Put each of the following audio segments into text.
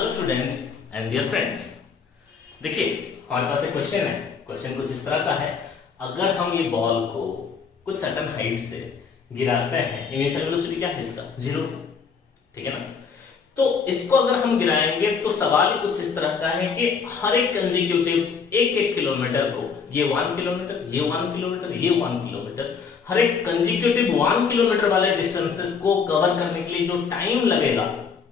Hello students and dear friends, देखिए हमारे पास एक क्वेश्चन है। क्वेश्चन कुछ इस तरह का है, अगर हम ये बॉल को कुछ सर्टेन हाइट से गिराते हैं, इनिशियल वेलोसिटी क्या है इसका 0, ठीक है ना। तो इसको अगर हम गिराएंगे तो सवाल कुछ इस तरह का है कि हर एक कंसेक्यूटिव एक किलोमीटर को, ये 1 किलोमीटर, ये 1 किलोमीटर, ये 1 किलोमीटर, हर एक कंसेक्यूटिव 1 किलोमीटर वाले डिस्टेंसेस को कवर करने के लिए जो टाइम लगेगा,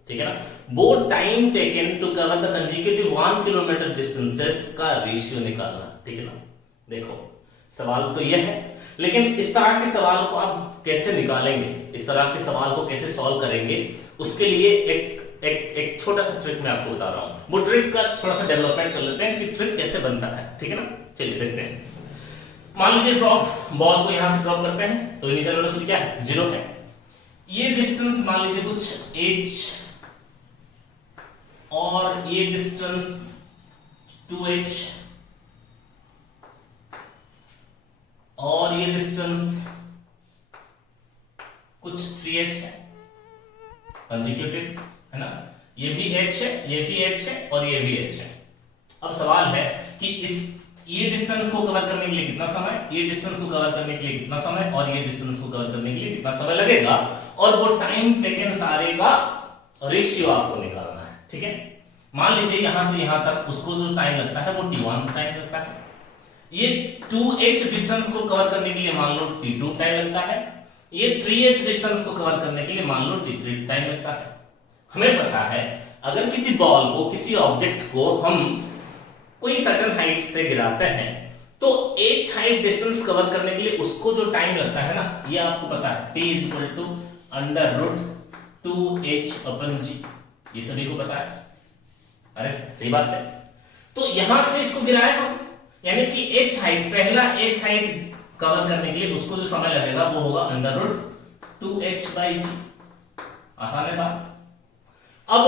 ठीक है ना, वो time taken to cover the consecutive 1 kilometre distances का रेशियो निकालना, ठीक है ना। देखो सवाल तो यह है, लेकिन इस तरह के सवाल को आप कैसे निकालेंगे, इस तरह के सवाल को कैसे सॉल्व करेंगे, उसके लिए एक छोटा सा ट्रिक मैं आपको बता रहा हूं। वो ट्रिक का थोड़ा सा डेवलपमेंट कर लेते हैं कि ट्रिक कैसे बनता है, ठीक है ना। चलिए देखते हैं। मान लीजिए ड्रॉप बॉल को यहां से ड्रॉप करते हैं तो इनिशियल वेलोसिटी क्या है 0 है। ये डिस्टेंस मान लीजिए कुछ h और ये डिस्टेंस 2h और ये डिस्टेंस कुछ 3h है, कंसेक्यूटिव है ना। ये भी h है, ये भी h है और ये भी h है। अब सवाल है कि ये डिस्टेंस को कवर करने के लिए कितना समय, ये डिस्टेंस को कवर करने के लिए कितना समय और ये डिस्टेंस को कवर करने के लिए कितना समय लगेगा, और वो टाइम टेकन सारे का रेशियो आपको निकालना है, ठीक है। मान लीजिए यहां से यहां तक उसको जो टाइम लगता है वो t1 टाइम लगता है। ये 2h डिस्टेंस को कवर करने के लिए मान लो t2 टाइम लगता है। ये 3h डिस्टेंस को कवर करने के लिए मान लो t3 टाइम लगता है। हमें पता है अगर किसी बॉल को, किसी ऑब्जेक्ट को हम कोई सर्टेन हाइट से गिराते हैं तो h हाइट डिस्टेंस कवर करने के लिए उसको जो टाइम लगता है ना, ये आपको पता है t = √2h/g, ये सभी को पता है। अरे सही बात है। तो यहां से इसको गिराए हम, यानी कि h हाइट, पहला h हाइट कवर करने के लिए उसको जो समय लगेगा वो होगा √2h/g। आसान है बात। अब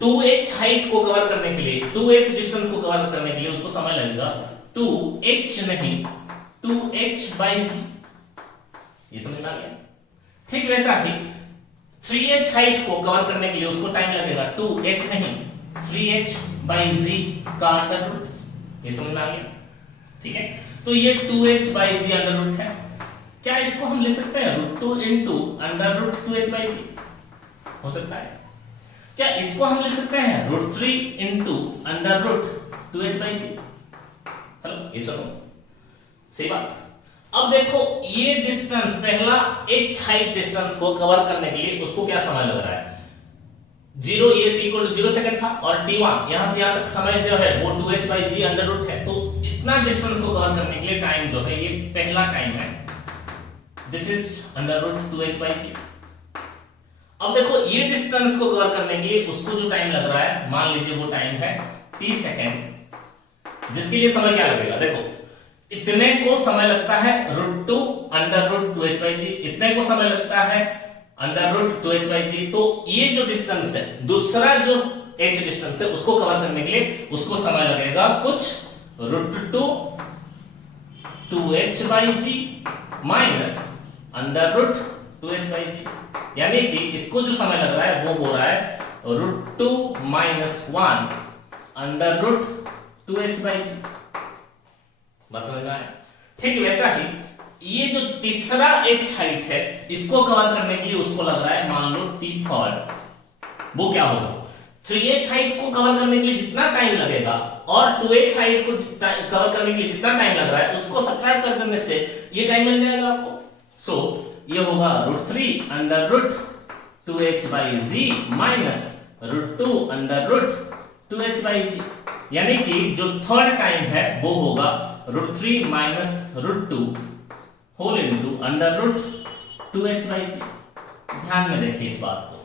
2h हाइट को कवर करने के लिए, 2h डिस्टेंस को कवर करने के लिए उसको समय लगेगा 2h नहीं 2h/g। ये समझ में आ गया। ठीक वैसा ही 3h हाइट को कवर करने के लिए उसको टाइम लगेगा 2h नहीं 3h/g का अंडर रूट। ये समझ में आ गया, ठीक है। तो ये 2h/g अंडर रूट है। क्या इसको हम ले सकते हैं √2 × √2h/g? हो सकता है। क्या इसको हम ले सकते हैं √3 × √2h/g? हेलो, ये सुनो, सही बात। अब देखो ये डिस्टेंस, पहला h हाइट डिस्टेंस को कवर करने के लिए उसको क्या समय लग रहा है 0, ये t = 0 सेकंड था, और t1 यहां से यहां तक समय जो है वो 2h/g अंडर रूट है। तो इतना डिस्टेंस को कवर करने के लिए टाइम जो है, ये पहला टाइम है, दिस इज √2h/g। अब देखो ये डिस्टेंस को कवर करने के लिए उसको जो टाइम लग रहा है, मान लीजिए वो टाइम है t सेकंड, जिसके लिए समय क्या लगेगा, देखो इतने को समय लगता है √2 × √2h/g, इतने को समय लगता है √2h/g। तो ये जो डिस्टेंस है, दूसरा जो h डिस्टेंस है, उसको कवर करने के लिए उसको समय लगेगा कुछ √2 2h/g माइनस √2h/g, यानी कि इसको जो समय लग रहा है वो हो रहा है √2 - 1 √2h/g। बात समझ में आया। ठीक वैसा ही ये जो तीसरा h हाइट है, इसको कवर करने के लिए उसको लग रहा है मान लो t3, वो क्या होगा 3h हाइट को कवर करने के लिए जितना टाइम लगेगा और 2h हाइट को कवर करने के लिए जितना टाइम लग रहा है उसको सब्ट्रैक्ट कर देने से ये टाइम मिल जाएगा आपको। सो ये होगा √3 × √2h/g माइनस √2 × √2h/g, यानी कि जो थर्ड टाइम है वो होगा √3 - √2 होल इनटू √2h/g। ध्यान में देखिए इस बात को।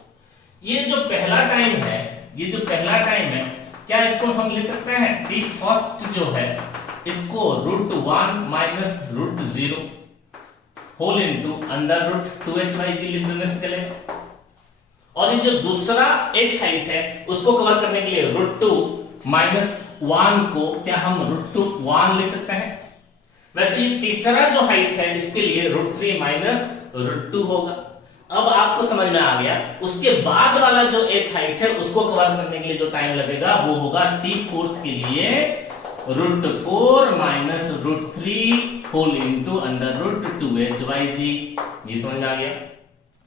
ये जो पहला टाइम है, ये जो पहला टाइम है, क्या इसको हम ले सकते हैं t फर्स्ट जो है इसको √1 - √0 होल इनटू √2h/g लिख देने से चलेगा। और ये जो दूसरा h हाइट है उसको कवर करने के लिए √2 - 1 को क्या हम √1 ले सकते हैं। वैसे ये तीसरा जो हाइट है इसके लिए √3 - √2 होगा। अब आपको समझ में आ गया। उसके बाद वाला जो एच हाइट है उसको कवर करने के लिए जो टाइम लगेगा वो होगा t4 के लिए √4 minus √3 whole into under root 2h/g। ये समझ में आ गया,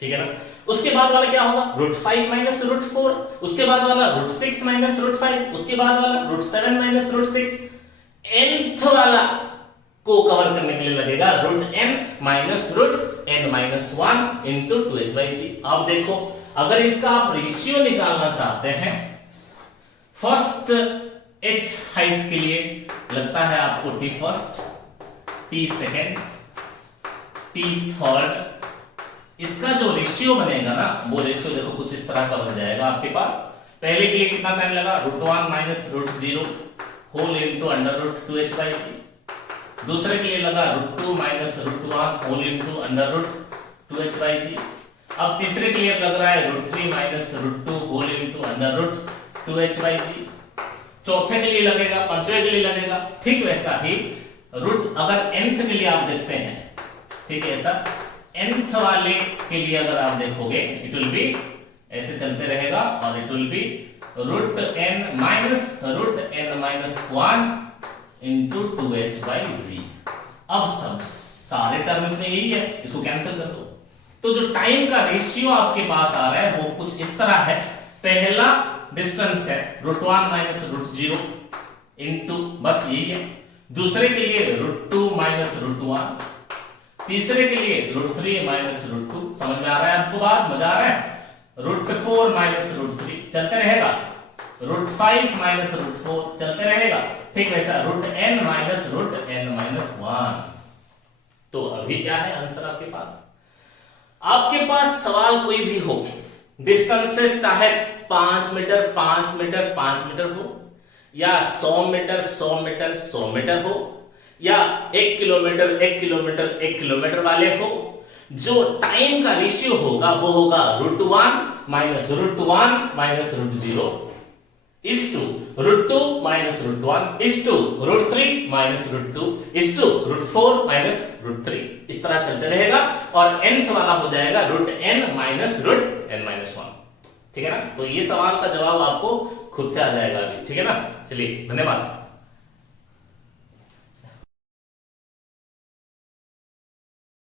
ठीक है ना। उसके बाद वाला क्या होगा, √5 माइनस √4, उसके बाद वाला √6 माइनस √5, उसके बाद वाला √7 माइनस √6। nth वाला को कवर करने के लिए लगेगा √n minus √n-1 into 2h/g। अब देखो, अगर इसका आप रेशियो निकालना चाहते हैं, फर्स्ट h हाइट के लिए लगता है आपको t first, t second, t third. इसका जो रेशियो बनेगा ना, वो रेशियो देखो कुछ इस तरह का बन जाएगा आपके पास। पहले के लिए कितना टाइम लगा, √1 minus √0 whole into under root 2h/g। दूसरे के लिए लगा √2 minus √1 whole into under root 2h/g। अब तीसरे के लिए लग रहा है √3 minus √2 whole into under root 2h/g। चौथे के लिए लगेगा, पांचवें के लिए लगेगा। ठीक वैसा ही रूट अगर nth के लिए आप देखते हैं, ठीक है, ऐसा nth वाले के लिए अगर आप देखोगे, इट विल बी ऐसे चलते रहेगा और it will be √n minus 1 into 2h/g। अब सब सारे टर्म्स में यही है, इसको कैंसिल कर दो। तो जो टाइम का रेशियो आपके पास आ रहा है वो कुछ इस तरह है। पहला डिस्टेंस है √1 माइनस √0 इंटू, बस यही है। दूसरे के लिए √2 माइनस √1, तीसरे के लिए √3 माइनस √2। समझ में आ रहा है आपको बात, मजा आ रहा है। √4 माइनस √3 चलते रहेगा, √5 माइनस √4 चलते रहेगा। ठीक वैसा √n माइनस √n-1। तो अभी क्या है आंसर आपके पास। आपके पास सवाल कोई भी हो, डिस्टेंसेस चाहे 5 मीटर 5 मीटर 5 मीटर हो, या 100 मीटर 100 मीटर 100 मीटर हो, या 1 किलोमीटर 1 किलोमीटर 1 किलोमीटर वाले हो, जो टाइम का रेशियो होगा वो होगा √1 minus √1 minus √0 is to √2 minus √1 is to √3 minus √2 is to √4 minus √3। इस तरह चलते रहेगा और nth वाला हो जाएगा √n माइनस √n-1। ठीक है ना। तो ये सवाल का जवाब आपको खुद से आ जाएगा अभी, ठीक है ना। चलिए, धन्यवाद।